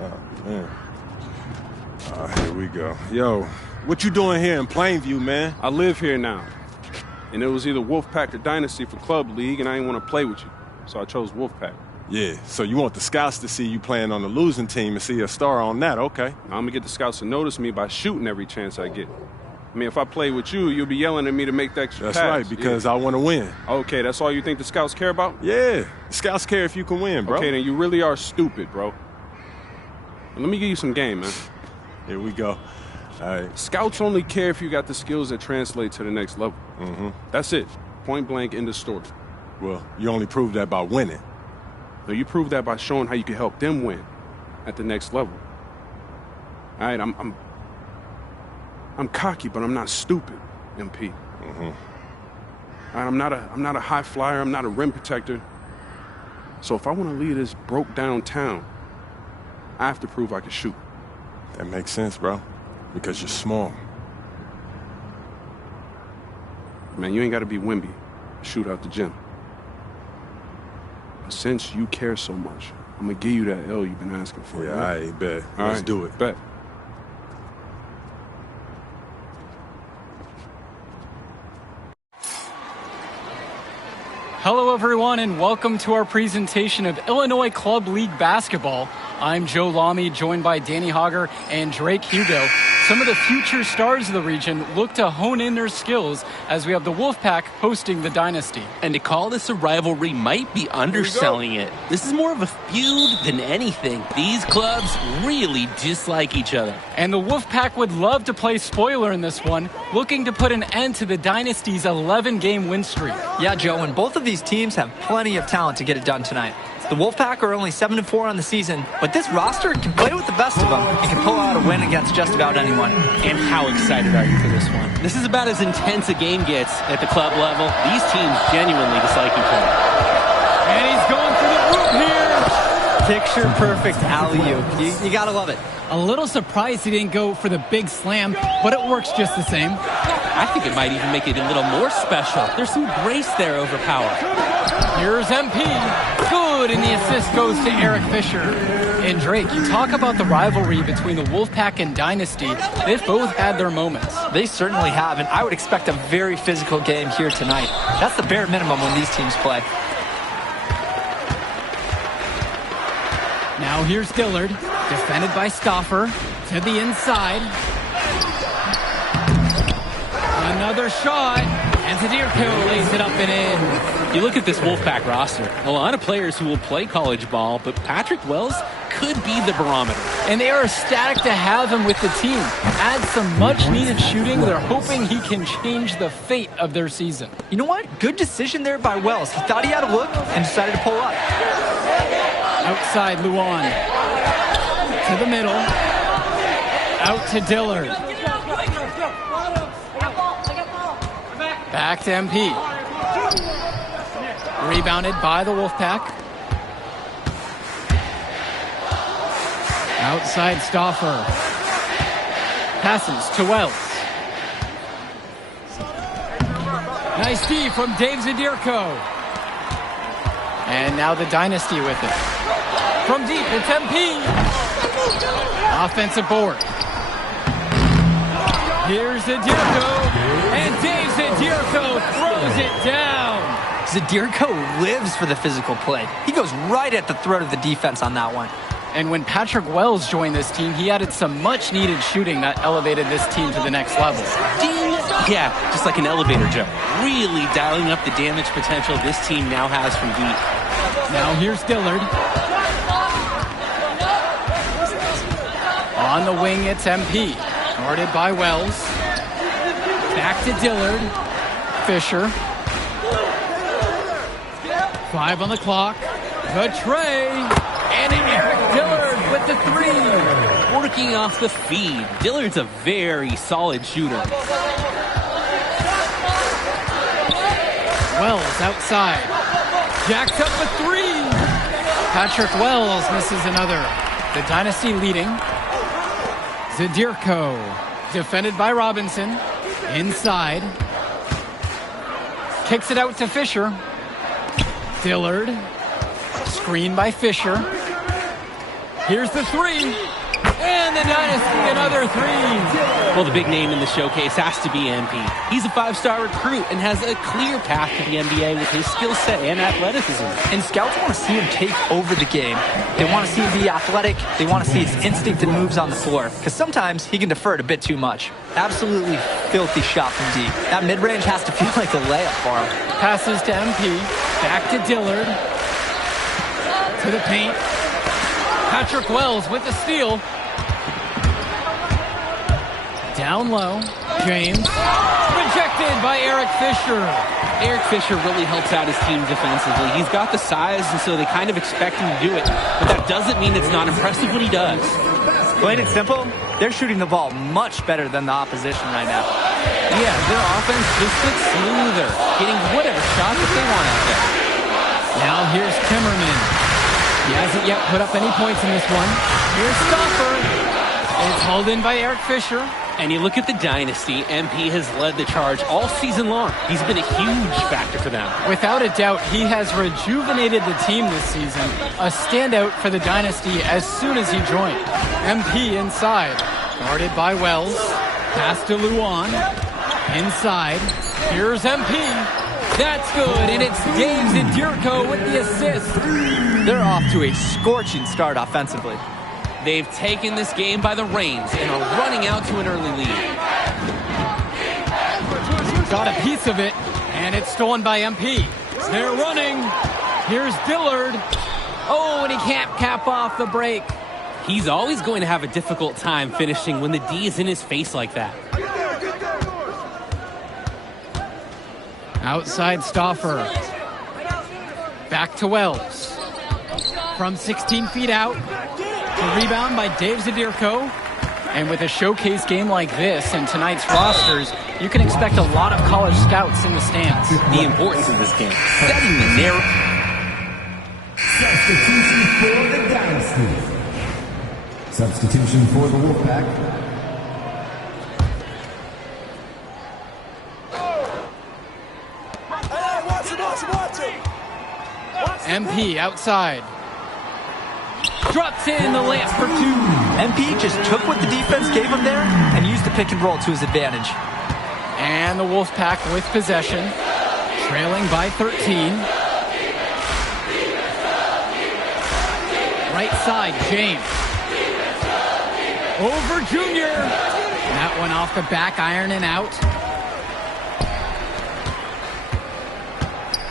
Oh, man. Here we go. Yo, what you doing here in Plainview, man? I live here now. And it was either Wolfpack or Dynasty for Club League, and I didn't want to play with you. So I chose Wolfpack. Yeah, so you want the scouts to see you playing on the losing team and see a star on that, okay. I'm going to get the scouts to notice me by shooting every chance I get. I mean, if I play with you, you'll be yelling at me to make the extra pass. That's right, because I want to win. Okay, that's all you think the scouts care about? Yeah, the scouts care if you can win, bro. Okay, then you really are stupid, bro. Let me give you some game, man. Here we go. All right. Scouts only care if you got the skills that translate to the next level. Mm-hmm. That's it. Point blank, end of story. Well, you only prove that by winning. No, you prove that by showing how you can help them win at the next level. All right, I'm cocky, but I'm not stupid, MP. Mm-hmm. All right, I'm not a high flyer. I'm not a rim protector. So if I want to lead this broke down town, I have to prove I can shoot. That makes sense, bro. Because you're small. Man, you ain't got to be Wimby to shoot out the gym. But since you care so much, I'm going to give you that L you've been asking for. Yeah, I bet. Let's do it. Bet. Hello, everyone, and welcome to our presentation of Illinois Club League Basketball. I'm Joe Lamy, joined by Danny Hogger and Drake Hugo. Some of the future stars of the region look to hone in their skills as we have the Wolfpack hosting the Dynasty. And to call this a rivalry might be underselling it. This is more of a feud than anything. These clubs really dislike each other. And the Wolfpack would love to play spoiler in this one, looking to put an end to the Dynasty's 11-game win streak. Yeah, Joe, and both of these teams have plenty of talent to get it done tonight. The Wolfpack are only 7-4 on the season, but this roster can play with the best of them and can pull out a win against just about anyone. And how excited are you for this one? This is about as intense a game gets at the club level. These teams genuinely dislike each other. And he's going for the root here. Picture-perfect alley-oop. You gotta love it. A little surprised he didn't go for the big slam, but it works just the same. I think it might even make it a little more special. There's some grace there over power. Here's MP. Good, and the assist goes to Eric Fisher. And Drake, you talk about the rivalry between the Wolfpack and Dynasty. They've both had their moments. They certainly have, and I would expect a very physical game here tonight. That's the bare minimum when these teams play. Now here's Dillard, defended by Stauffer, to the inside. Another shot, and Zadirko lays it up and in. You look at this Wolfpack roster, a lot of players who will play college ball, but Patrick Wells could be the barometer. And they are ecstatic to have him with the team. Add some much-needed shooting. They're hoping he can change the fate of their season. You know what? Good decision there by Wells. He thought he had a look and decided to pull up. Outside Luan. To the middle. Out to Dillard. Back to MP. Rebounded by the Wolfpack. Outside Stauffer. Passes to Wells. Nice D from Dave Zadirko. And now the Dynasty with it. From deep, it's MP. Offensive board. Here's Zadirko. And Dave Zadirko throws it down. Zadirko lives for the physical play. He goes right at the throat of the defense on that one. And when Patrick Wells joined this team, he added some much-needed shooting that elevated this team to the next level. Ding! Yeah, just like an elevator jump. Really dialing up the damage potential this team now has from deep. Now here's Dillard. On the wing, it's MP. Guarded by Wells. Back to Dillard. Fisher. 5 on the clock. The tray. And Eric Dillard with the 3. Working off the feed. Dillard's a very solid shooter. Wells outside. Jacks up a 3. Patrick Wells misses another. The Dynasty leading. Zadirko. Defended by Robinson. Inside. Kicks it out to Fisher. Dillard. Screen by Fisher. Here's the three. And the Dynasty, another three. Well, the big name in the showcase has to be MP. He's a 5-star recruit and has a clear path to the NBA with his skill set and athleticism. And scouts want to see him take over the game. They want to see him be athletic. They want to see his instinct and moves on the floor. Because sometimes he can defer it a bit too much. Absolutely filthy shot from deep. That mid-range has to feel like a layup for him. Passes to MP. Back to Dillard. To the paint. Patrick Wells with the steal. Down low, James, rejected by Eric Fisher. Eric Fisher really helps out his team defensively. He's got the size, and so they kind of expect him to do it. But that doesn't mean it's not impressive when he does. Plain and simple, they're shooting the ball much better than the opposition right now. Yeah, their offense just looks smoother, getting whatever shot that they want out there. Now here's Timmerman. He hasn't yet put up any points in this one. Here's Stoffer. It's hauled in by Eric Fisher. And you look at the Dynasty, MP has led the charge all season long. He's been a huge factor for them. Without a doubt, he has rejuvenated the team this season. A standout for the Dynasty as soon as he joined. MP inside, guarded by Wells. Pass to Luan. Inside, here's MP. That's good, and it's Dave Zadirko with the assist. They're off to a scorching start offensively. They've taken this game by the reins and are running out to an early lead. Got a piece of it, and it's stolen by MP. They're running. Here's Dillard. Oh, and he can't cap off the break. He's always going to have a difficult time finishing when the D is in his face like that. Outside Stoffer. Back to Wells. From 16 feet out. The rebound by Dave Zadirko. And with a showcase game like this and tonight's rosters, you can expect a lot of college scouts in the stands. The importance of this game, setting the narrow. Substitution for the Dynasty. Substitution for the Wolfpack. MP outside. Drops in the layup for two. MP just took what the defense gave him there and used the pick and roll to his advantage. And the Wolfpack with possession, trailing by 13. Right side, James. Over Junior. That one off the back iron and out.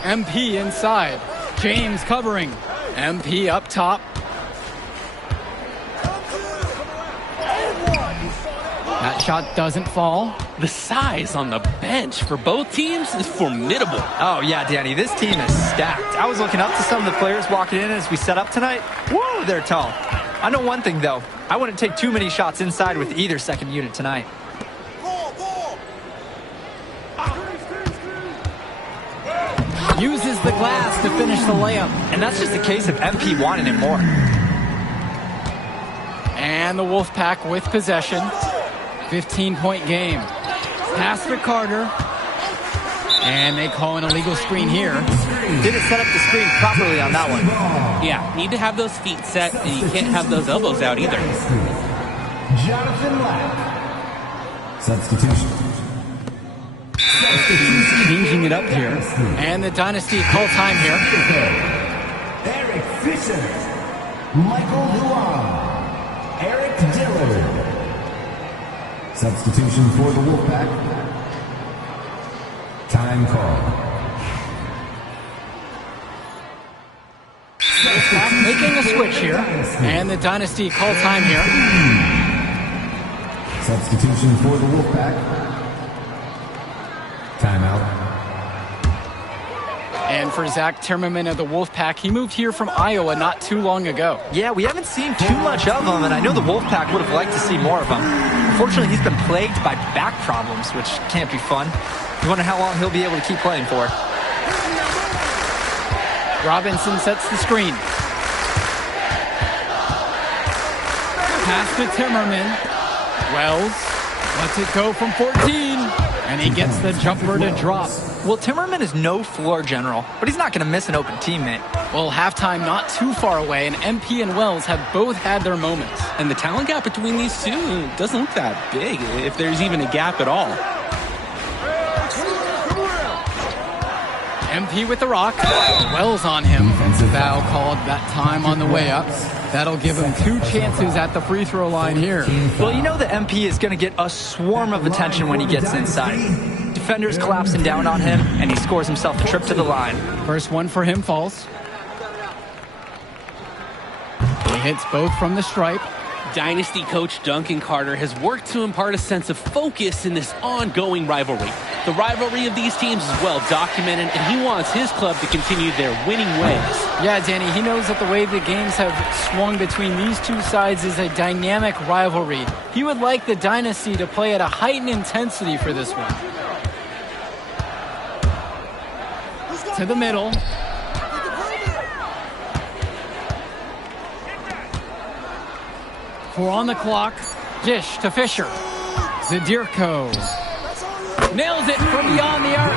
MP inside. James covering. MP up top. That shot doesn't fall. The size on the bench for both teams is formidable. Oh, yeah, Danny, this team is stacked. I was looking up to some of the players walking in as we set up tonight. Whoa, they're tall. I know one thing, though. I wouldn't take too many shots inside with either second unit tonight. Uses the glass to finish the layup. And that's just a case of MP wanting it more. And the Wolfpack with possession. 15-point game. Pass to Carter. And they call an illegal screen here. Didn't set up the screen properly on that one. Yeah, need to have those feet set, and you can't have those elbows out either. Jonathan Lack. Substitution. Changing it up here. And the Dynasty call time here. Eric Fisher. Michael Luan. Eric Dillard. Substitution for the Wolfpack. Time call. Making a switch here. And the Dynasty call time here. Substitution for the Wolfpack. Timeout. And for Zach Timmerman of the Wolfpack, he moved here from Iowa not too long ago. Yeah, we haven't seen too much of him, and I know the Wolfpack would have liked to see more of him. Unfortunately, he's been plagued by back problems, which can't be fun. You wonder how long he'll be able to keep playing for. Robinson sets the screen. Pass to Timmerman. Wells lets it go from 14. And he gets the jumper to drop. Well, Timmerman is no floor general, but he's not going to miss an open teammate. Well, halftime not too far away, and MP and Wells have both had their moments. And the talent gap between these two doesn't look that big, if there's even a gap at all. MP with the rock. Wells on him. Foul called that time on the way up. That'll give him 2 chances at the free throw line here. Well, you know the MP is going to get a swarm of attention when he gets inside. Defenders collapsing down on him, and he scores himself a trip to the line. First one for him falls. He hits both from the stripe. Dynasty coach Duncan Carter has worked to impart a sense of focus in this ongoing rivalry. The rivalry of these teams is well documented, and he wants his club to continue their winning ways. Yeah, Danny, he knows that the way the games have swung between these two sides is a dynamic rivalry. He would like the Dynasty to play at a heightened intensity for this one. To the middle. Four on the clock. Dish to Fisher. Zadirko. Nails it from beyond the arc.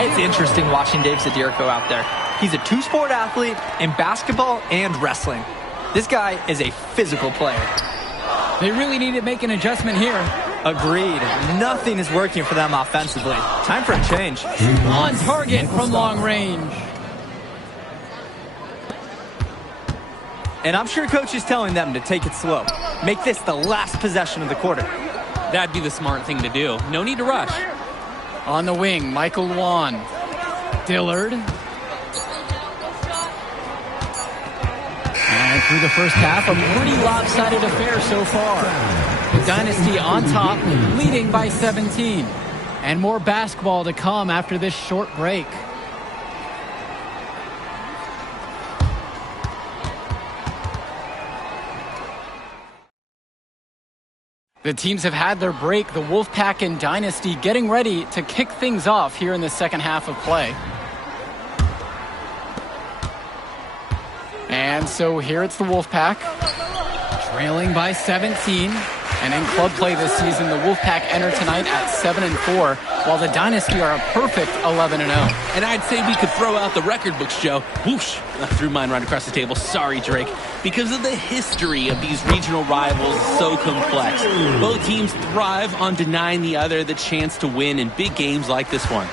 It's interesting watching Dave Zadirko out there. He's a 2-sport athlete in basketball and wrestling. This guy is a physical player. They really need to make an adjustment here. Agreed. Nothing is working for them offensively. Time for a change. On target from long range. And I'm sure coach is telling them to take it slow. Make this the last possession of the quarter. That'd be the smart thing to do. No need to rush. On the wing, Michael Luan. Dillard. And through the first half, a pretty lopsided affair so far. The Dynasty on top, leading by 17. And more basketball to come after this short break. The teams have had their break, the Wolfpack and Dynasty getting ready to kick things off here in the second half of play. And so here it's the Wolfpack, trailing by 17. And in club play this season, the Wolfpack enter tonight at 7-4, while the Dynasty are a perfect 11-0. And I'd say we could throw out the record books, Joe. Whoosh! I threw mine right across the table. Sorry, Drake. Because of the history of these regional rivals is so complex. Both teams thrive on denying the other the chance to win in big games like this one.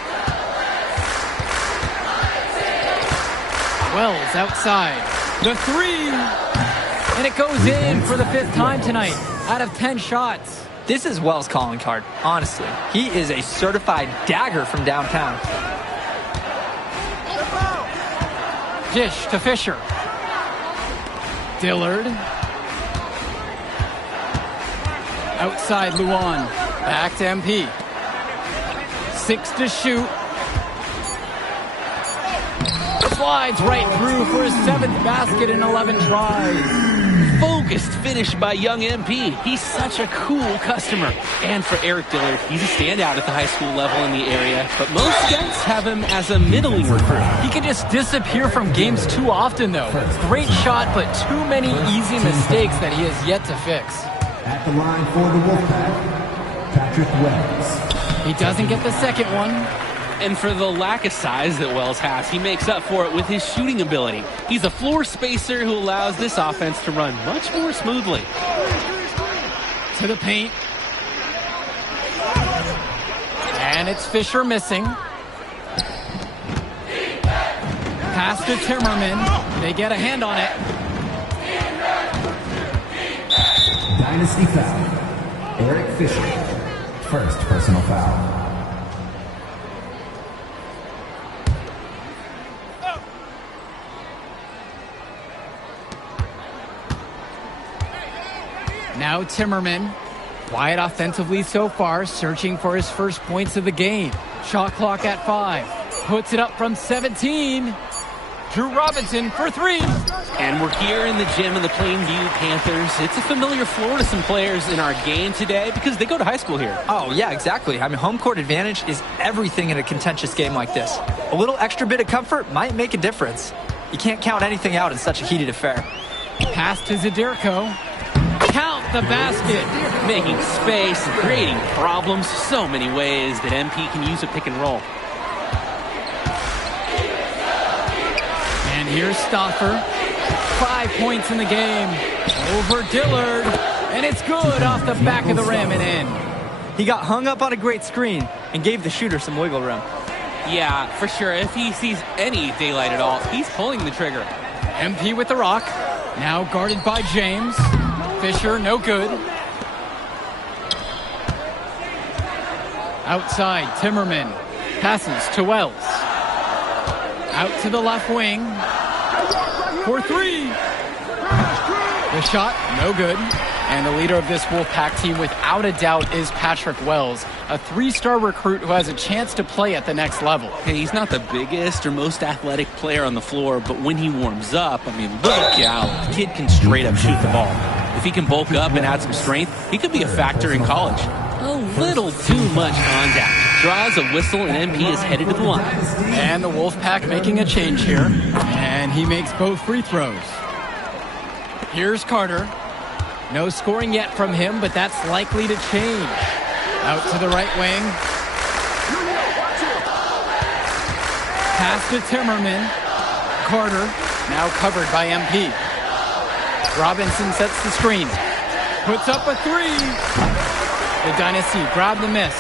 Wells outside. The three! And it goes in for the 5th time tonight. Out of 10 shots. This is Wells' calling card, honestly. He is a certified dagger from downtown. Dish to Fisher. Dillard. Outside Luan. Back to MP. 6 to shoot. Slides right through for his 7th basket in 11 tries. Focused finish by young MP. He's such a cool customer. And for Eric Dillard, he's a standout at the high school level in the area, but most scouts have him as a middling recruit. He can just disappear from games too often, though. Great shot, but too many easy mistakes that he has yet to fix. At the line for the Wolfpack, Patrick Wells. He doesn't get the second one. And for the lack of size that Wells has, he makes up for it with his shooting ability. He's a floor spacer who allows this offense to run much more smoothly. To the paint. And it's Fisher missing. Pass to Timmerman. They get a hand on it. Dynasty foul. Eric Fisher. First personal foul. Now Timmerman, quiet offensively so far, searching for his first points of the game. Shot clock at 5. Puts it up from 17. Drew Robinson for 3. And we're here in the gym of the Plainview Panthers. It's a familiar floor to some players in our game today because they go to high school here. Oh, yeah, exactly. I mean, home court advantage is everything in a contentious game like this. A little extra bit of comfort might make a difference. You can't count anything out in such a heated affair. Pass to Zadirko. Count the basket. Making space, creating problems, so many ways that MP can use a pick and roll. And Here's Stauffer. 5 points in the game. Over Dillard. And it's good off the back of the rim and in. He got hung up on a great screen and gave the shooter some wiggle room. Yeah, for sure. If he sees any daylight at all, he's pulling the trigger. MP with the rock. Now guarded by James. Fisher, no good. Outside, Timmerman. Passes to Wells. Out to the left wing. For three. The shot, no good. And the leader of this Wolfpack team, without a doubt, is Patrick Wells, a 3-star recruit who has a chance to play at the next level. Hey, he's not the biggest or most athletic player on the floor, but when he warms up, I mean, look out. The kid can straight up shoot the ball. If he can bulk up and add some strength, he could be a factor in college. A little too much contact. Draws a whistle, and MP is headed to the line. And the Wolfpack making a change here. And he makes both free throws. Here's Carter. No scoring yet from him, but that's likely to change. Out to the right wing. Pass to Timmerman. Carter, now covered by MP. Robinson sets the screen. Puts up a three. The Dynasty grab the miss.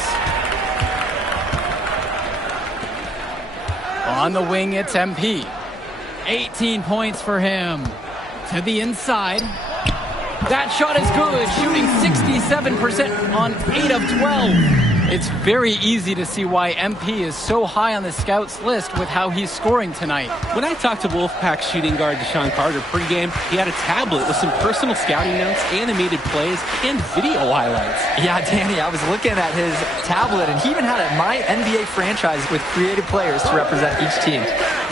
On the wing, it's MP. 18 points for him. To the inside. That shot is good, shooting 67% on 8 of 12. It's very easy to see why MP is so high on the scouts list with how he's scoring tonight. When I talked to Wolfpack shooting guard Deshaun Carter pregame, he had a tablet with some personal scouting notes, animated plays, and video highlights. Yeah, Danny, I was looking at his tablet, and he even had a My NBA franchise with creative players to represent each team.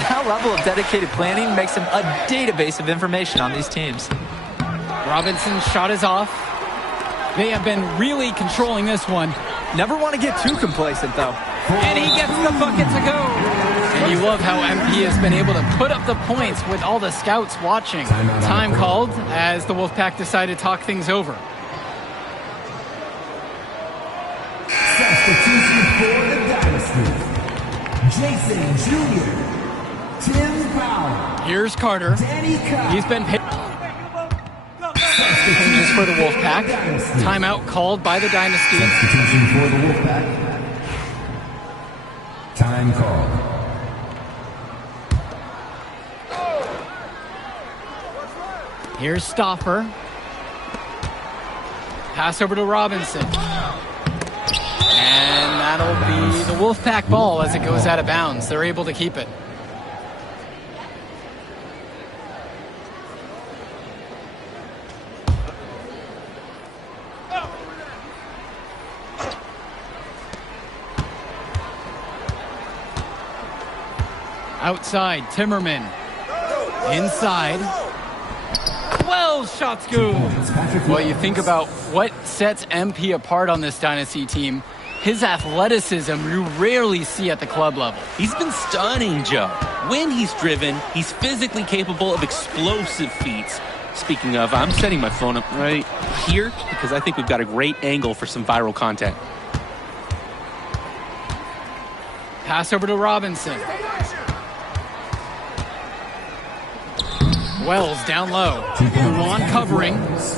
That level of dedicated planning makes him a database of information on these teams. Robinson's shot is off. They have been really controlling this one. Never want to get too complacent, though. And he gets the bucket to go. And you love how MP has been able to put up the points with all the scouts watching. Time called as the Wolfpack decided to talk things over. Substitution for the Dynasty. Jason Jr. Tim Powell. Here's Carter. Danny Cobb. He's been picked. Changes for the Wolfpack. Timeout called by the Dynasty. Substitution for the Wolfpack. Time called. Here's Stauffer. Pass over to Robinson. And that'll be the Wolfpack ball as it goes out of bounds. They're able to keep it. Outside, Timmerman. Inside. Wells, shot's good. Well, you think about what sets MP apart on this Dynasty team. His athleticism you rarely see at the club level. He's been stunning, Joe. When he's driven, he's physically capable of explosive feats. Speaking of, I'm setting my phone up right here because I think we've got a great angle for some viral content. Pass over to Robinson. Wells down low. Luan covering.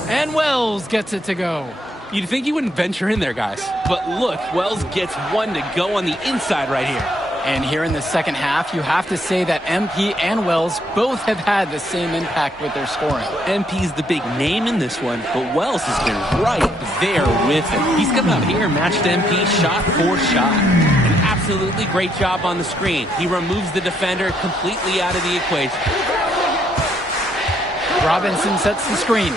And Wells gets it to go. You'd think he wouldn't venture in there, guys. But look, Wells gets one to go on the inside right here. And here in the second half, you have to say that MP and Wells both have had the same impact with their scoring. MP's the big name in this one, but Wells has been right there with him. He's come out here and matched MP shot for shot. An absolutely great job on the screen. He removes the defender completely out of the equation. Robinson sets the screen.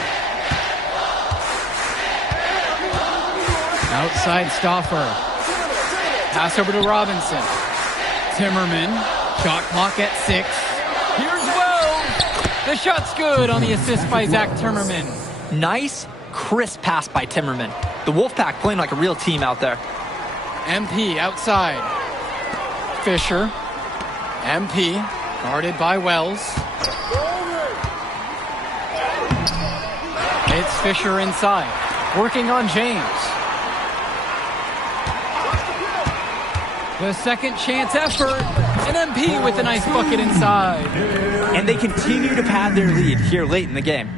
Outside Stauffer. Pass over to Robinson. Timmerman. Shot clock at 6. Here's Wells. The shot's good on the assist by Zach Timmerman. Nice, crisp pass by Timmerman. The Wolfpack playing like a real team out there. MP outside. Fisher. MP guarded by Wells. It's Fisher inside, working on James. The second chance effort, And MP with a nice bucket inside. And they continue to pad their lead here late in the game.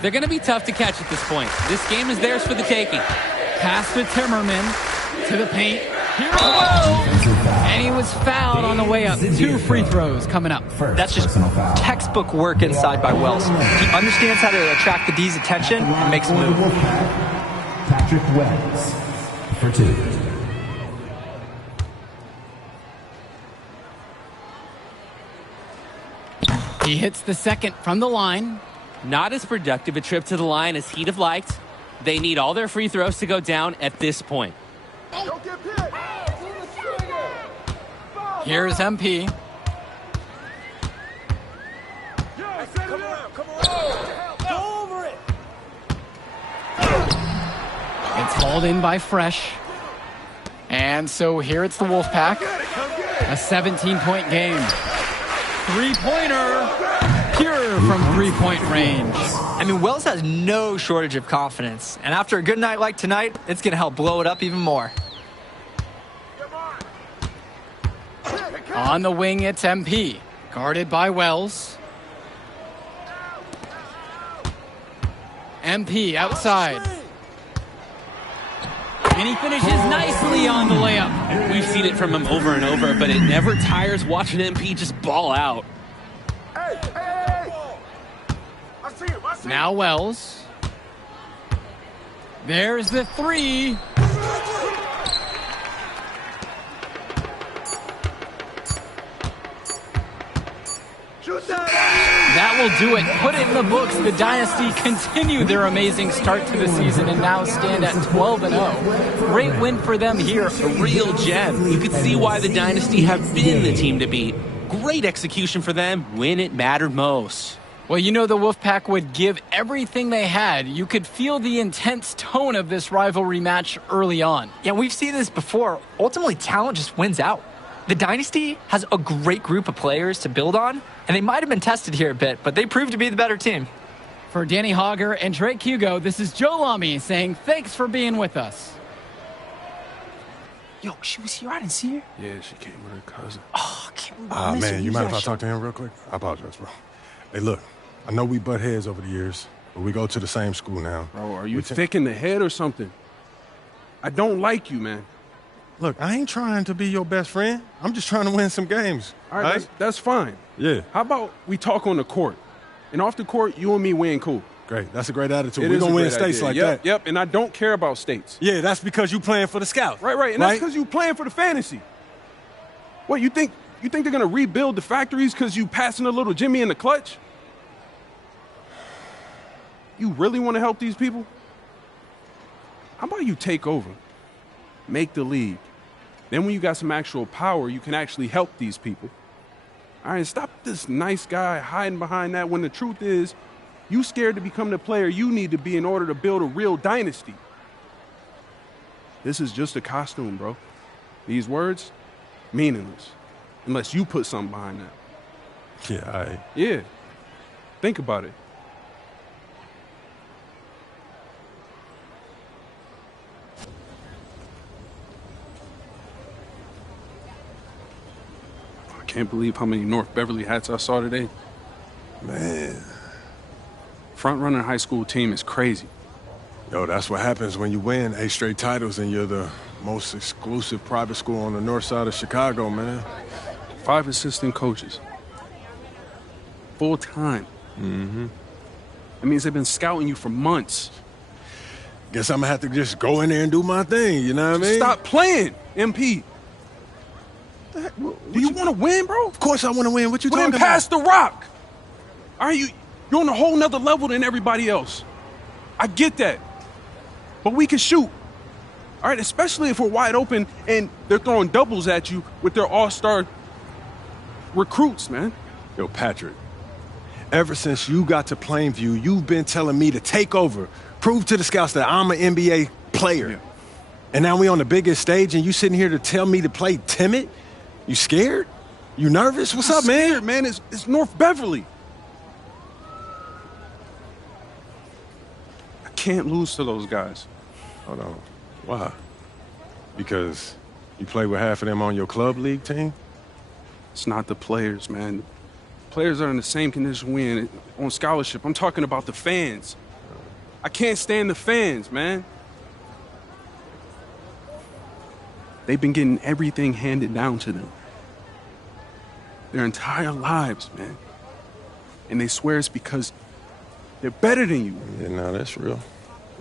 They're going to be tough to catch at this point. This game is theirs for the taking. Pass to Timmerman, to the paint. Here it goes! And he was fouled on the way up. 2 free throws coming up. That's just textbook work inside by Wells. He understands how to attract the D's attention and makes a move. Patrick Wells for 2. He hits the second from the line. Not as productive a trip to the line as he'd have liked. They need all their free throws to go down at this point. Here's MP. It's hauled in by Fresh. And so here it's the Wolfpack. A 17-point game. Three-pointer. Pure from three-point range. I mean, Wells has no shortage of confidence. And after a good night like tonight, it's going to help blow it up even more. On the wing, it's MP. Guarded by Wells. MP outside. And he finishes nicely on the layup. We've seen it from him over and over, but it never tires watching MP just ball out. Now Wells. There's the three. That will do it. Put it in the books. The Dynasty continue their amazing start to the season and now stand at 12-0. Great win for them here. A real gem. You could see why the Dynasty have been the team to beat. Great execution for them when it mattered most. Well, you know the Wolfpack would give everything they had. You could feel the intense tone of this rivalry match early on. Yeah, we've seen this before. Ultimately, talent just wins out. The Dynasty has a great group of players to build on, and they might have been tested here a bit, but they proved to be the better team. For Danny Hogger and Drake Hugo, this is Joe Lamy saying thanks for being with us. Yo, she was here. I didn't see her. Yeah, she came with her cousin. Oh, I can't believe I missed her. Man, you mind if I talk to him real quick? I apologize, bro. Hey, look, I know we butt heads over the years, but we go to the same school now. Bro, are you thick in the head or something? I don't like you, man. Look, I ain't trying to be your best friend. I'm just trying to win some games. All right, that's fine. Yeah. How about we talk on the court? And off the court, you and me win cool. Great. That's a great attitude. We're going to win states idea. like that. that. Yep, and I don't care about states. Yeah, that's because you playing for the Scouts. Right. And that's because you playing for the fantasy. What, you think they're going to rebuild the factories because you passing a little Jimmy in the clutch? You really want to help these people? How about you take over? Make the league. Then when you got some actual power, you can actually help these people. All right, stop this nice guy hiding behind that when the truth is you scared to become the player you need to be in order to build a real dynasty. This is just a costume, bro. These words, meaningless, unless you put something behind that. Yeah, Yeah, think about it. I can't believe how many North Beverly hats I saw today. Man. Front-runner high school team is crazy. Yo, that's what happens when you win 8 straight titles and you're the most exclusive private school on the north side of Chicago, man. 5 assistant coaches. Full time. Mm-hmm. That means they've been scouting you for months. Guess I'm going to have to just go in there and do my thing, you know what I mean? Stop playing, MP. Do you want to win, bro? Of course I want to win. What you Well, talking then about? pass the rock. All right, you're on a whole nother level than everybody else. I get that. But we can shoot. All right, especially if we're wide open and they're throwing doubles at you with their all-star recruits, man. Yo, Patrick, ever since you got to Plainview, you've been telling me to take over, prove to the scouts that I'm an NBA player. Yeah. And now we on the biggest stage and you sitting here to tell me to play timid? You scared? You nervous? What's up, man? Scared, man. It's North Beverly. I can't lose to those guys. Hold on. Why? Because you play with half of them on your club league team? It's not the players, man. Players are in the same condition we in on scholarship. I'm talking about the fans. I can't stand the fans, man. They've been getting everything handed down to them their entire lives, man. And they swear it's because they're better than you. Yeah, no, that's real.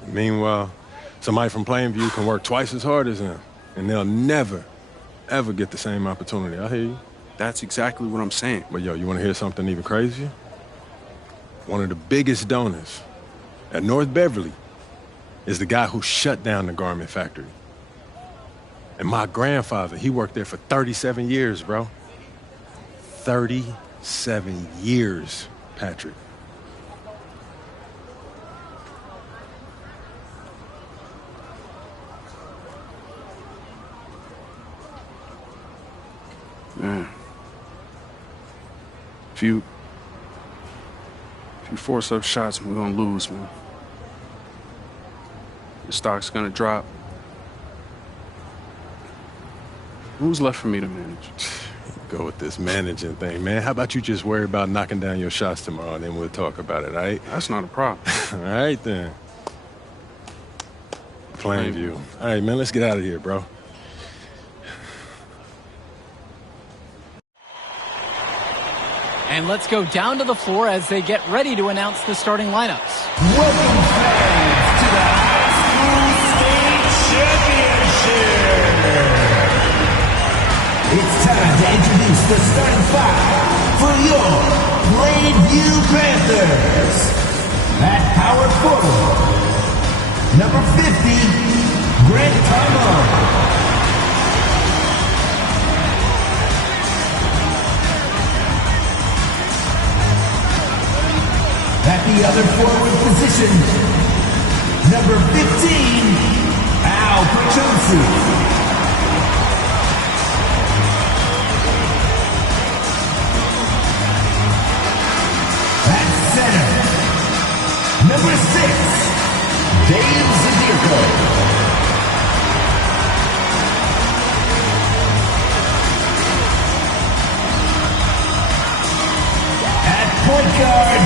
Meanwhile, somebody from Plainview can work twice as hard as them, and they'll never, ever get the same opportunity. I hear you. That's exactly what I'm saying. But yo, you want to hear something even crazier? One of the biggest donors at North Beverly is the guy who shut down the garment factory. And my grandfather, he worked there for 37 years, bro. 37 years, Patrick. Man. If you force up shots, we're gonna lose, man. The stock's gonna drop. Who's left for me to manage? Go with this managing thing, man. How about you just worry about knocking down your shots tomorrow, and then we'll talk about it, all right? That's not a problem. All right, then. Plainview. All right, man, let's get out of here, bro. And let's go down to the floor as they get ready to announce the starting lineups. Welcome, fans, to the High School State Championship. It's time to introduce the starting five for your Plainview Panthers. At power forward, number 50, Grant Tyrone. At the other forward position, number 15, Al Petronsi. At center, number 6, Dave Zadirko. At point guard,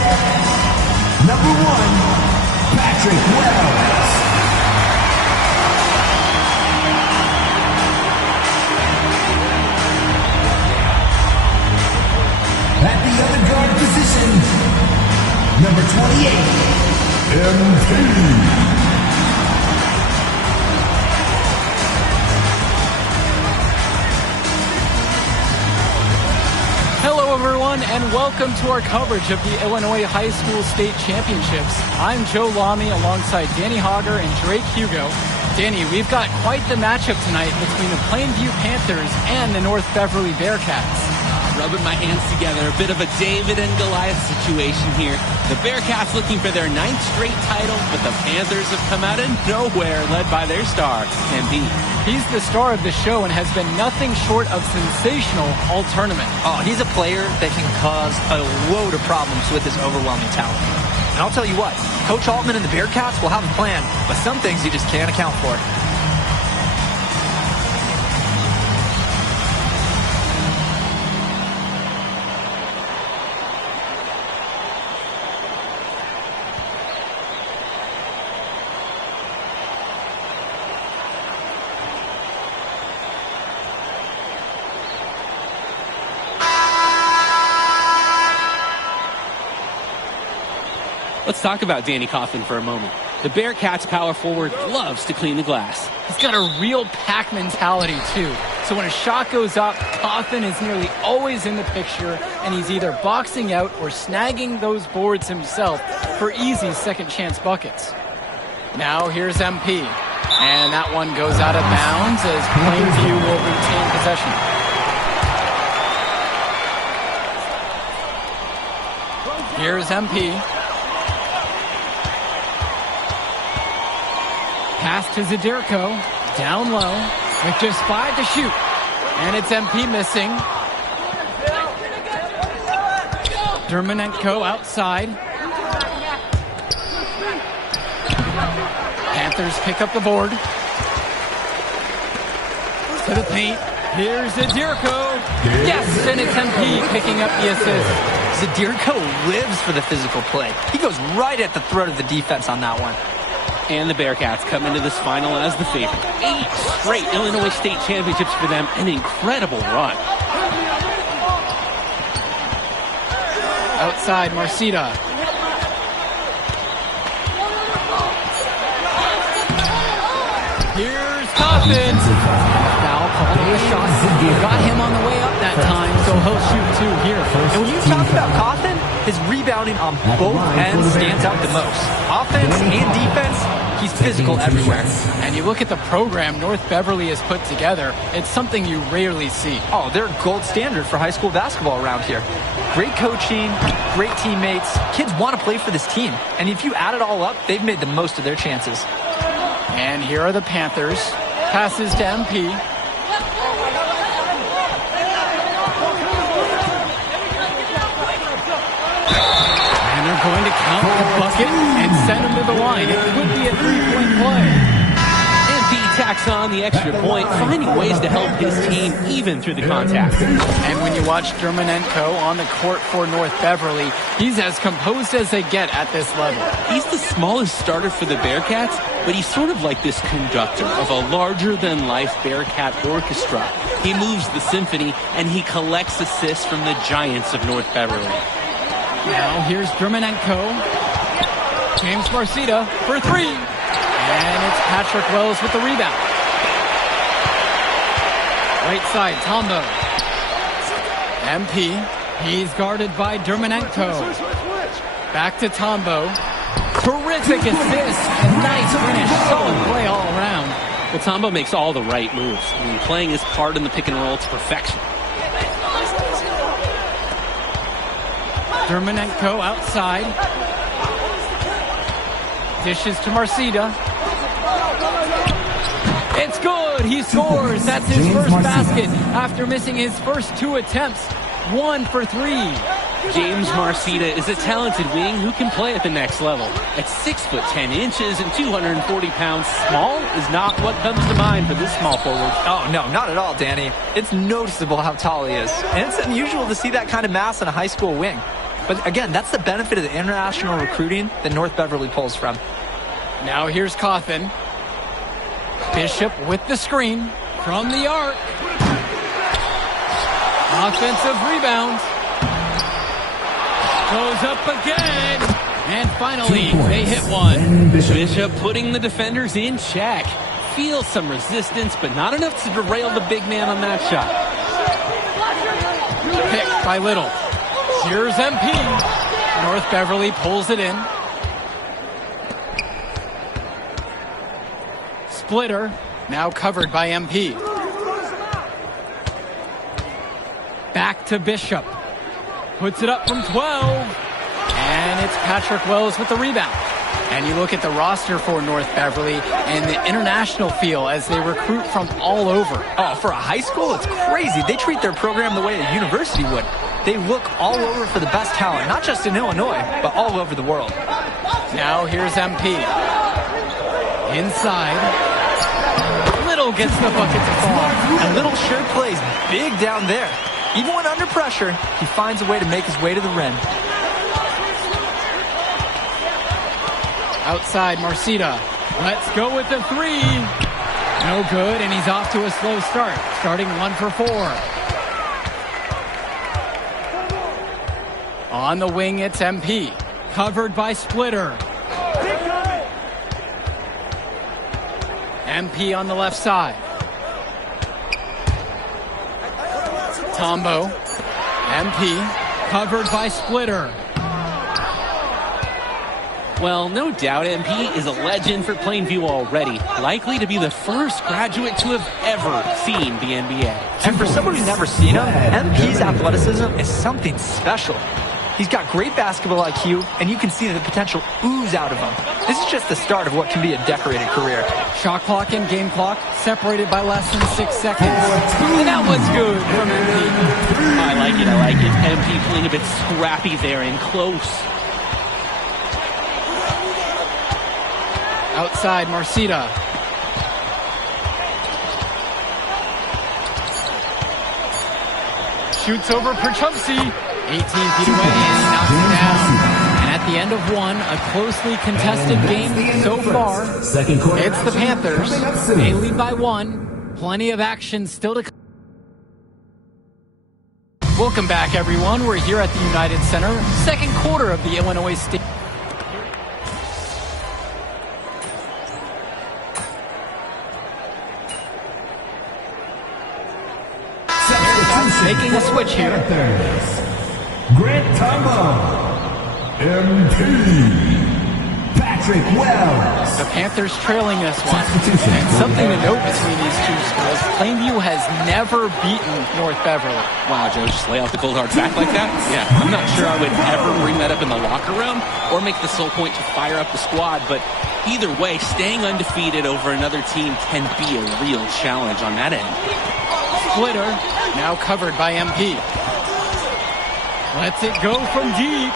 number 1, Patrick Wells. At the other guard position, number 28, MP. Hello, everyone, and welcome to our coverage of the Illinois High School State Championships. I'm Joe Lamy alongside Danny Hogger and Drake Hugo. Danny, we've got quite the matchup tonight between the Plainview Panthers and the North Beverly Bearcats. Rubbing my hands together, a bit of a David and Goliath situation here. The Bearcats looking for their 9th straight title, but the Panthers have come out of nowhere, led by their star, MP. He's the star of the show and has been nothing short of sensational all tournament. Oh, he's a player that can cause a load of problems with his overwhelming talent. And I'll tell you what, Coach Altman and the Bearcats will have a plan, but some things you just can't account for. Let's talk about Danny Coughlin for a moment. The Bearcats power forward loves to clean the glass. He's got a real pack mentality, too. So when a shot goes up, Coughlin is nearly always in the picture, and he's either boxing out or snagging those boards himself for easy second-chance buckets. Now here's MP, and that one goes out of bounds as Plainview will retain possession. Here's MP. Pass to Zadirko, down low, with just 5 to shoot. And it's MP missing. Dermanenko outside. Panthers pick up the board. To the paint. Here's Zadirko. Yes, and it's MP picking up the assist. Zadirko lives for the physical play. He goes right at the throat of the defense on that one. And the Bearcats come into this final as the favorite. 8 straight Illinois State championships for them. An incredible run. Outside, Marcita. Here's Coffin. Foul called on the shot. Got him on the way up that time, so he'll shoot 2 here. And when you talk about Coffin, his rebounding on both ends stands out the most. Offense and defense, he's physical everywhere. And you look at the program North Beverly has put together, it's something you rarely see. Oh, they're gold standard for high school basketball around here. Great coaching, great teammates. Kids want to play for this team. And if you add it all up, they've made the most of their chances. And here are the Panthers. Passes to MP. And they're going to count the bucket and send him to the line. It could be a 3-point play. MP tacks on the extra point, finding ways to help his team even through the contact. And when you watch Dermonenko on the court for North Beverly, he's as composed as they get at this level. He's the smallest starter for the Bearcats, but he's sort of like this conductor of a larger-than-life Bearcat orchestra. He moves the symphony, and he collects assists from the giants of North Beverly. Now here's Dermonenko. James Marcita for 3. And it's Patrick Wells with the rebound. Right side, Tombo. MP. He's guarded by Dermonenko. Back to Tombo. Terrific assist. And nice finish. Solid play all around. Well, Tombo makes all the right moves. I mean, playing his part in the pick and roll to perfection. Dermonenko outside. Dishes to Marcita. It's good. He scores. That's his first basket after missing his first 2 attempts. 1 for 3. James Marcita is a talented wing who can play at the next level. At 6 foot 10 inches and 240 pounds, small is not what comes to mind for this small forward. Oh, no, not at all, Danny. It's noticeable how tall he is. And it's unusual to see that kind of mass in a high school wing. But again, that's the benefit of the international recruiting that North Beverly pulls from. Now here's Coffin. Bishop with the screen from the arc. Offensive rebound. Goes up again. And finally, they hit one. Bishop putting the defenders in check. Feels some resistance, but not enough to derail the big man on that shot. Picked by Little. Here's MP. North Beverly pulls it in. Splitter, now covered by MP. Back to Bishop. Puts it up from 12. And it's Patrick Wells with the rebound. And you look at the roster for North Beverly and the international feel as they recruit from all over. Oh, for a high school, it's crazy. They treat their program the way a university would. They look all over for the best talent, not just in Illinois, but all over the world. Now here's MP. Inside. Little gets the bucket to fall. And Little sure plays big down there. Even when under pressure, he finds a way to make his way to the rim. Outside, Marcita. Let's go with the 3. No good, and he's off to a slow start. Starting 1 for 4. On the wing, it's MP. Covered by Splitter. MP on the left side. Tombo. MP. Covered by Splitter. Well, no doubt MP is a legend for Plainview already. Likely to be the first graduate to have ever seen the NBA. And for someone who's never seen him, MP's athleticism is something special. He's got great basketball IQ, and you can see the potential ooze out of him. This is just the start of what can be a decorated career. Shot clock and game clock separated by less than 6 seconds. And that one's good from MP. I like it, I like it. MP playing a bit scrappy there and close. Outside, Marcita. Shoots over Perchumsey. 18 feet away and knocks it down. And at the end of one, a closely contested game so far. It's the Panthers. They lead by one. Plenty of action still to come. Welcome back, everyone. We're here at the United Center. Second quarter of the Illinois State. Making a switch here. Grant Tumbo, MP, Patrick Wells. The Panthers trailing this one. And something to note between these two schools, Plainview has never beaten North Beverly. Wow, Joe, just lay off the cold hard fact like that? Yeah, I'm not sure I would ever bring that up in the locker room or make the sole point to fire up the squad, but either way, staying undefeated over another team can be a real challenge on that end. Splitter, now covered by MP. Lets it go from deep.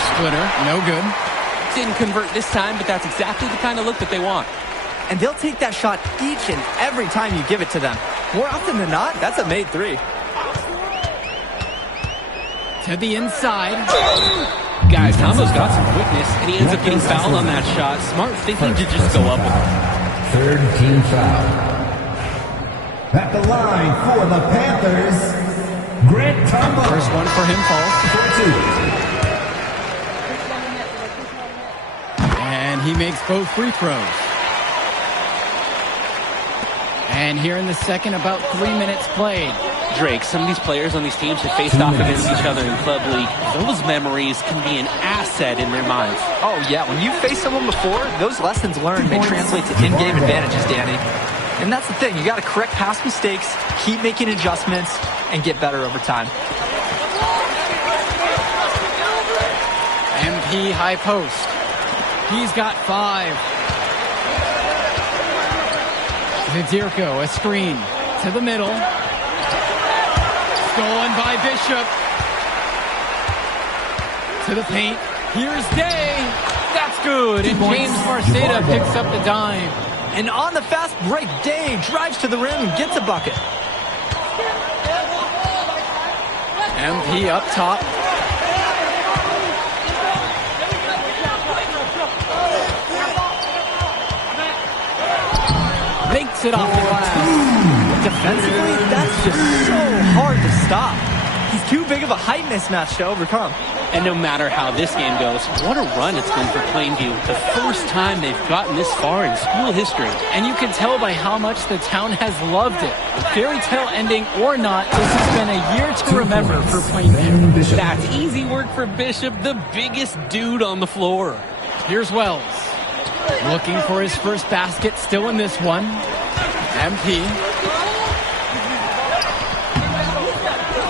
Splitter, no good. Didn't convert this time, but that's exactly the kind of look that they want. And they'll take that shot each and every time you give it to them. More often than not, that's a made three. To the inside. Guys, Tombo's got some quickness, and he ends up getting fouled on that shot. Smart thinking to just go up with it. Third team foul. At the line for the Panthers, Grant Tumbo. First one for him falls. And he makes both free throws. And here in the second, about 3 minutes played. Drake, some of these players on these teams have faced off against each other in Club League. Those memories can be an asset in their minds. Oh, yeah. When you faced someone before, those lessons learned may translate to in-game advantages, Danny. And that's the thing. You got to correct past mistakes, keep making adjustments, and get better over time. MP high post. He's got 5. Zadirko, a screen to the middle. Stolen by Bishop. To the paint. Here's Day. That's good. And James Marceda picks up the dime. And on the fast break, Day drives to the rim and gets a bucket. MP up top. Makes it off the glass. Defensively, that's just so hard to stop. He's too big of a height mismatch to overcome. And no matter how this game goes, what a run it's been for Plainview. The first time they've gotten this far in school history. And you can tell by how much the town has loved it. Fairy tale ending or not, this has been a year to remember for Plainview. That's easy work for Bishop, the biggest dude on the floor. Here's Wells. Looking for his first basket, still in this one. MP.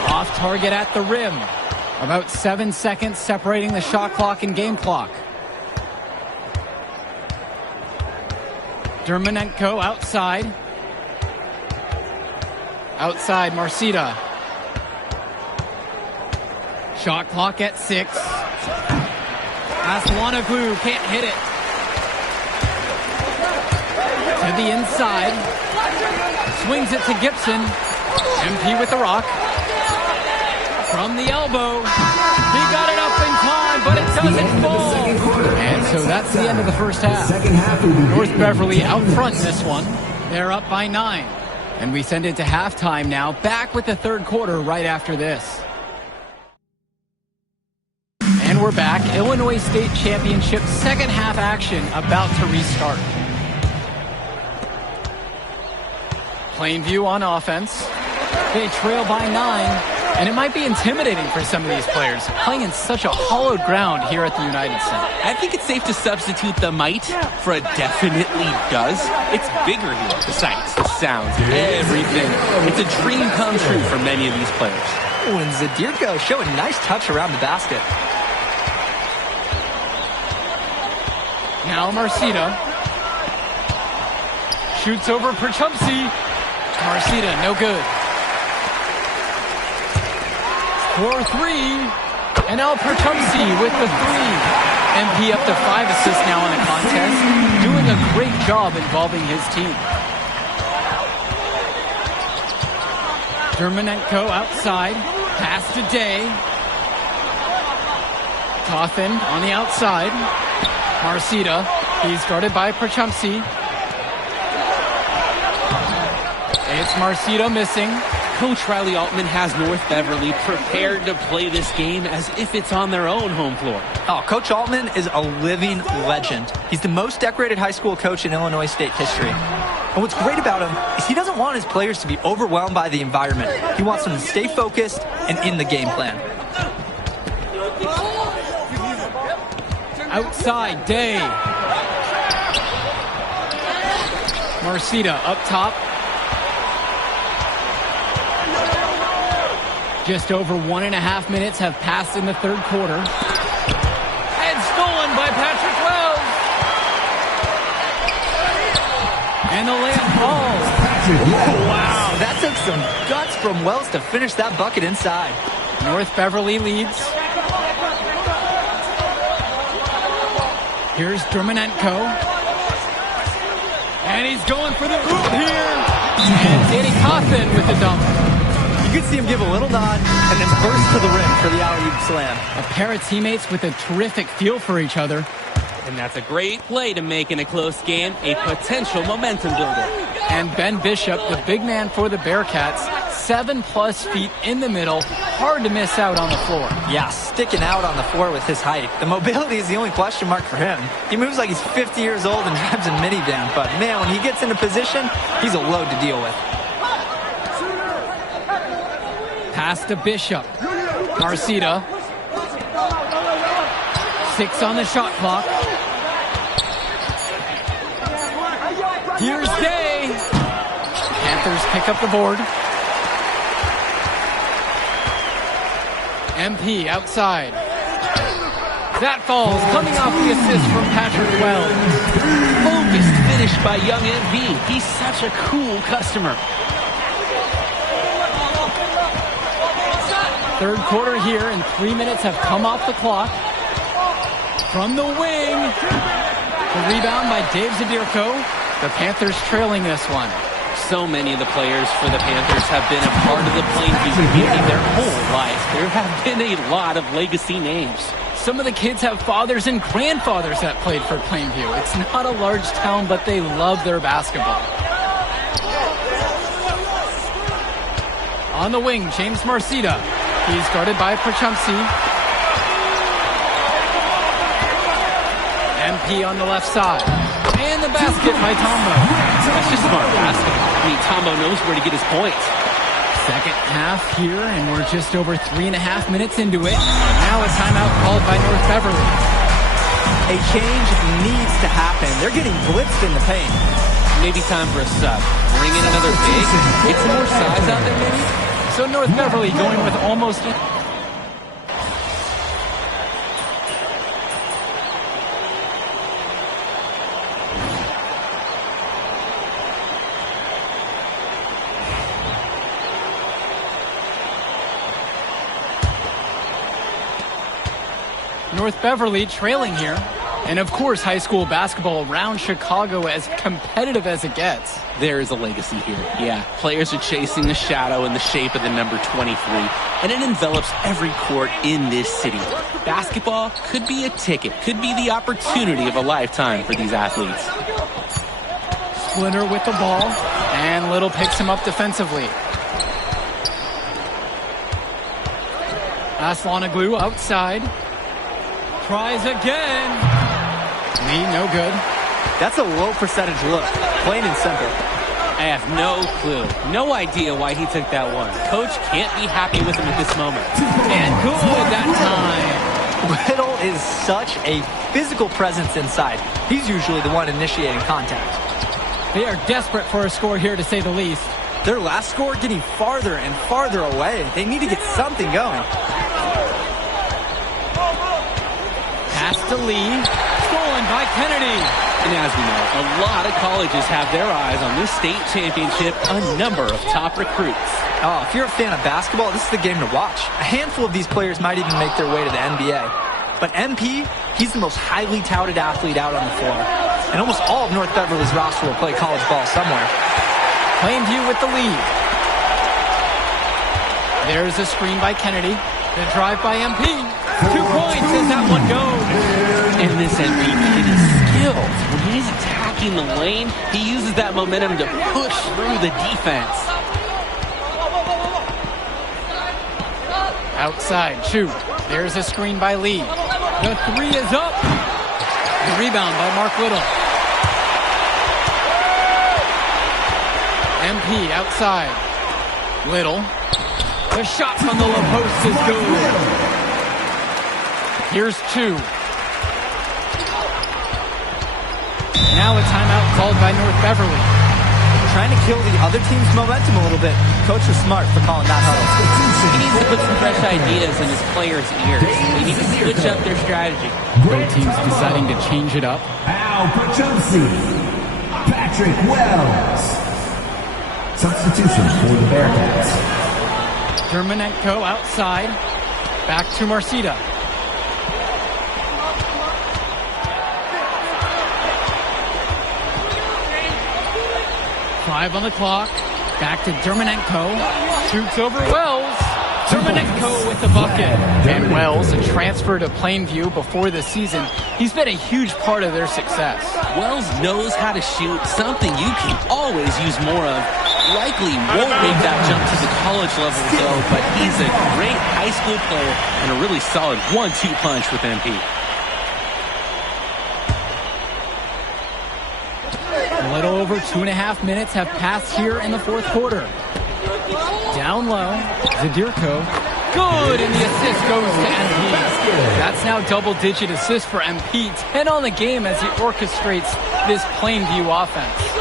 Off target at the rim. About 7 seconds separating the shot clock and game clock. Dermanenko outside. Outside, Marceda. Shot clock at 6. Aslanoglu can't hit it. To the inside. Swings it to Gibson. MP with the rock. From the elbow. He got it up in time, but it doesn't fall. And so that's the end of the first half. North Beverly out front in this one. They're up by 9. And we send it to halftime now. Back with the third quarter right after this. And we're back. Illinois State Championship second half action about to restart. Plainview on offense. They trail by 9. And it might be intimidating for some of these players, playing in such a hollowed ground here at the United Center. I think it's safe to substitute the might for a definitely does. It's bigger here. The sights, the sounds, everything. It's a dream come true for many of these players. Oh, and Zadirko showing a nice touch around the basket. Now Marceda. Shoots over Perchumsey. Marceda, no good. For 3, and now Perchumsey with the 3. MP up to 5 assists now in the contest, doing a great job involving his team. Dermonenko outside. Pass to Day. Cawthon on the outside. Marcita. He's guarded by Perchumsey. It's Marcita missing. Coach Riley Altman has North Beverly prepared to play this game as if it's on their own home floor. Oh, Coach Altman is a living legend. He's the most decorated high school coach in Illinois state history. And what's great about him is he doesn't want his players to be overwhelmed by the environment. He wants them to stay focused and in the game plan. Outside, Day. Marcita up top. Just over 1.5 minutes have passed in the third quarter. And stolen by Patrick Wells. And the layup falls. Wow, that took some guts from Wells to finish that bucket inside. North Beverly leads. Here's Dermonenko. And he's going for the hoop here. And Danny Cawthon with the dunk. You could see him give a little nod and then burst to the rim for the alley-oop slam. A pair of teammates with a terrific feel for each other. And that's a great play to make in a close game, a potential momentum builder. And Ben Bishop, the big man for the Bearcats, 7+ feet in the middle, hard to miss out on the floor. Yeah, sticking out on the floor with his height. The mobility is the only question mark for him. He moves like he's 50 years old and drives a minivan, but man, when he gets into position, he's a load to deal with. Pass to Bishop. Marcita. 6 on the shot clock. Here's Day. Panthers pick up the board. MP outside. That falls, coming off the assist from Patrick Wells. Focused finish by young MP. He's such a cool customer. Third quarter here, and 3 minutes have come off the clock. From the wing. The rebound by Dave Zadirko. The Panthers trailing this one. So many of the players for the Panthers have been a part of the Plainview community their whole life. There have been a lot of legacy names. Some of the kids have fathers and grandfathers that played for Plainview. It's not a large town, but they love their basketball. On the wing, James Marcita. He's guarded by Perchumsey. MP on the left side. And the basket by Tombo. That's just smart basketball. I mean, Tombo knows where to get his points. Second half here, and we're just over 3.5 minutes into it. Now a timeout called by North Beverly. A change needs to happen. They're getting blitzed in the paint. Maybe time for a sub. Bring in another big. Get some more size out there, maybe? So North Beverly going with almost... North Beverly trailing here. And of course, high school basketball around Chicago as competitive as it gets. There is a legacy here. Yeah, players are chasing a shadow in the shape of the number 23, and it envelops every court in this city. Basketball could be a ticket, could be the opportunity of a lifetime for these athletes. Splinter with the ball, and Little picks him up defensively. Aslanoglu outside. Tries again. Lee, no good. That's a low percentage look, plain and simple. I have no clue, no idea why he took that one. Coach can't be happy with him at this moment. And good that time. Little is such a physical presence inside. He's usually the one initiating contact. They are desperate for a score here, to say the least. Their last score getting farther and farther away. They need to get something going. Pass to Lee. Stolen by Kennedy. And as we know, a lot of colleges have their eyes on this state championship, a number of top recruits. Oh, if you're a fan of basketball, this is the game to watch. A handful of these players might even make their way to the NBA. But MP, he's the most highly touted athlete out on the floor. And almost all of North Beverly's roster will play college ball somewhere. Plainview with the lead. There's a screen by Kennedy. The drive by MP. 2 points as that one goes. And this MP kid is skilled. When he's attacking the lane, he uses that momentum to push through the defense. Outside, Chu. There's a screen by Lee. The 3 is up. The rebound by Mark Little. MP outside. Little. The shot from the low post is good. Here's Chu. Now a timeout called by North Beverly. Trying to kill the other team's momentum a little bit. Coach was smart for calling that huddle. He needs to put some fresh ideas in his players' ears. They need to switch up their strategy. Both teams deciding to change it up. Al Pachumsi, Patrick Wells. Substitution for the Bearcats. Dermanenko outside. Back to Marcita. Five on the clock. Back to Dermanenko. Shoots over Wells. Dermanenko with the bucket. And Wells, a transfer to Plainview before the season. He's been a huge part of their success. Wells knows how to shoot, something you can always use more of. Likely won't make that jump to the college level, though, but he's a great high school player and a really solid 1-2 punch with MP. A little over 2.5 minutes have passed here in the fourth quarter. Down low, Zadirko. Good, and the assist goes to MP. That's now double-digit assists for MP. 10 on the game as he orchestrates this Plainview offense.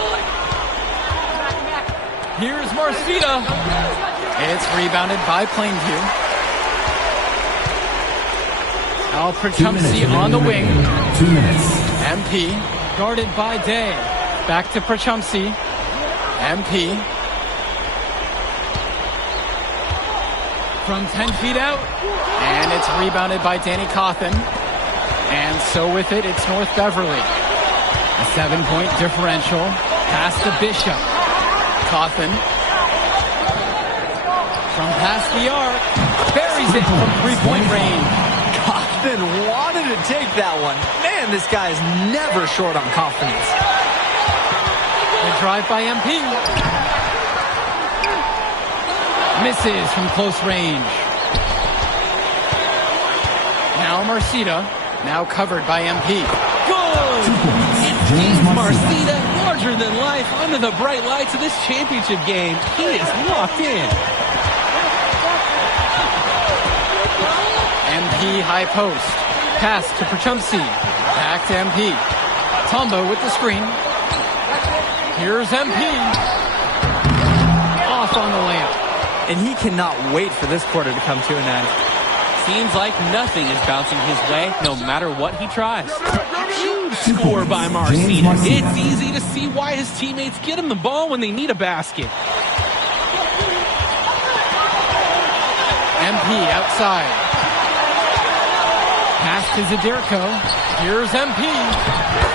Here's Marcita. It's rebounded by Plainview. Al Pachumsi on the wing. 2 minutes. MP guarded by Day. Back to Pachumsi. MP. From 10 feet out. And it's rebounded by Danny Cawthon. And so with it, it's North Beverly. A 7-point differential. Pass to Bishop. Cawthon. From past the arc. Buries it from 3-point range. Cawthon wanted to take that one. Man, this guy is never short on confidence. The drive by MP. Misses from close range. Now Marcita. Now covered by MP. Good! James Marcita, larger than life, under the bright lights of this championship game. He is locked in. MP high post. Pass to Pachumsi. Back to MP. Tombo with the screen. Here's MP. Off on the layup. And he cannot wait for this quarter to come to an end. Seems like nothing is bouncing his way, no matter what he tries. Huge score by Marcita. It's easy to see why his teammates get him the ball when they need a basket. MP outside. Pass to Zadirko. Here's MP.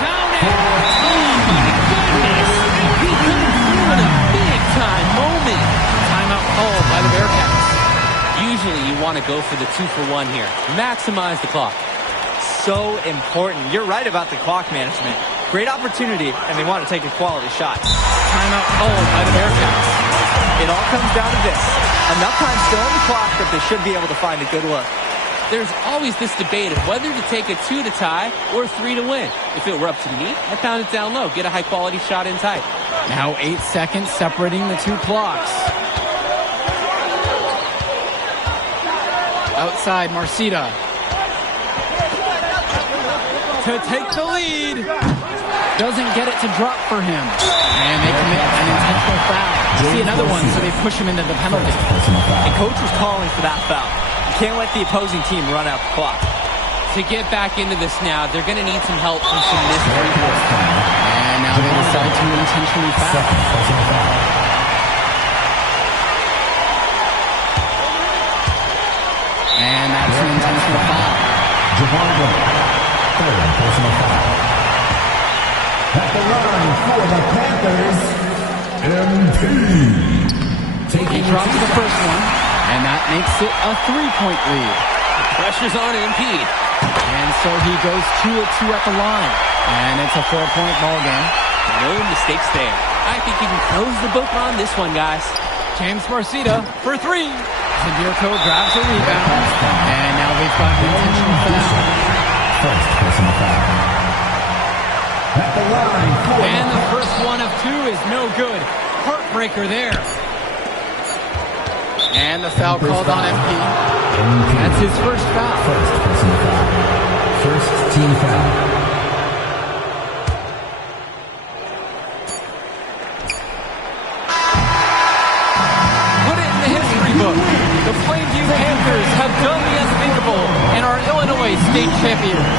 Found it! Oh my goodness! He could have ruined a big-time moment. Timeout called by the Bearcats. Usually you want to go for the 2-for-1 here. Maximize the clock. So important. You're right about the clock management. Great opportunity, and they want to take a quality shot. Timeout called by the Bearcats. It all comes down to this. Enough time still on the clock that they should be able to find a good look. There's always this debate of whether to take a 2 to tie or 3 to win. If it were up to me, I'd pound it down low, get a high-quality shot in tight. Now 8 seconds separating the two clocks. Outside, Marcita. To take the lead. Doesn't get it to drop for him. And they commit an intentional foul. See another one, so they push him into the penalty. And coach was calling for that foul. You can't let the opposing team run out the clock. To get back into this now, they're going to need some help from some missed free throws. And now they decide to intentionally foul. And that's an intentional foul. Jugando, third personal foul. At the line for the Panthers, MP. He drops the first one, And that makes it a 3-point lead. The pressure's on MP. And so he goes 2 of 2 at the line. And it's a 4-point ball game. No mistakes there. I think you can close the book on this one, guys. James Marcita for 3. Zibirko grabs a rebound. And now they've got an intentional foul. First personal foul. At the line for And the first one of 2 is no good. Heartbreaker there. And the foul called on MP. That's his first foul. First personal foul. First team foul. Put it in the history book. The Plainview Panthers have done the unthinkable and are Illinois state champions.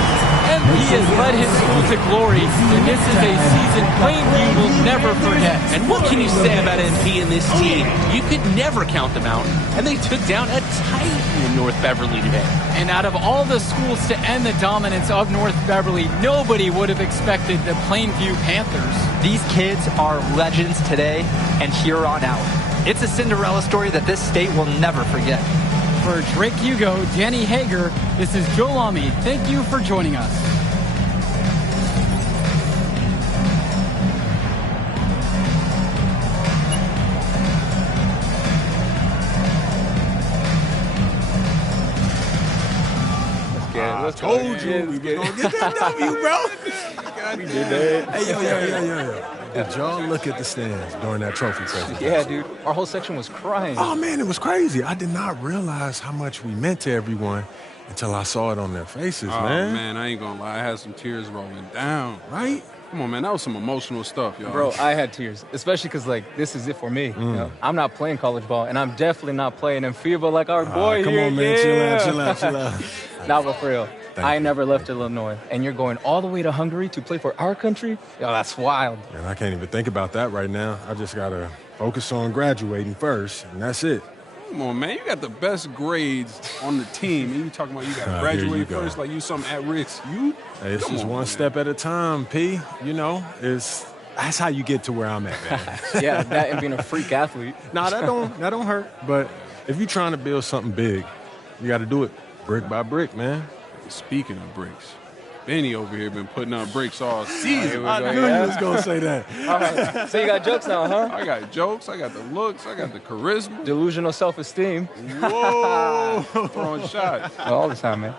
MP has led his school to glory, and this is a season Plainview will never forget. And what can you say about MP and this team? You could never count them out, and they took down a Titan in North Beverly today. And out of all the schools to end the dominance of North Beverly, nobody would have expected the Plainview Panthers. These kids are legends today and here on out. It's a Cinderella story that this state will never forget. For Drake Hugo, Danny Hager, this is Joe Lamy. Thank you for joining us. I told you we were going to get that W, bro. We did that. Hey, yo. Did y'all look at the stands during that trophy presentation? Yeah, dude. Our whole section was crying. Oh, man, it was crazy. I did not realize how much we meant to everyone until I saw it on their faces, Oh, man. man, I ain't going to lie. I had some tears rolling down. Right? Come on, man. That was some emotional stuff, y'all. Bro, I had tears, especially because, like, this is it for me. You know, I'm not playing college ball, and I'm definitely not playing in FIBA like our boy come here. on, man. Yeah. Chill out. Nah, but for real. I you. never left Illinois, and you're going all the way to Hungary to play for our country? Yo, that's wild. And I can't even think about that right now. I just got to focus on graduating first, and that's it. Come on, man. You got the best grades on the team, and you talking about you got to Here graduate you go. first like you something at risk. You? Hey, it's Come just on, one man. step at a time, P. You know, that's how you get to where I'm at, man. Yeah, that and being a freak athlete. Nah, that don't hurt. But if you're trying to build something big, you got to do it brick by brick, man. Speaking of bricks, Benny over here been putting up bricks all season. I knew you was gonna say that. All right, so you got jokes now, huh? I got jokes, I got the looks, I got the charisma. Delusional self-esteem. Whoa! Throwing shots. All the time, man.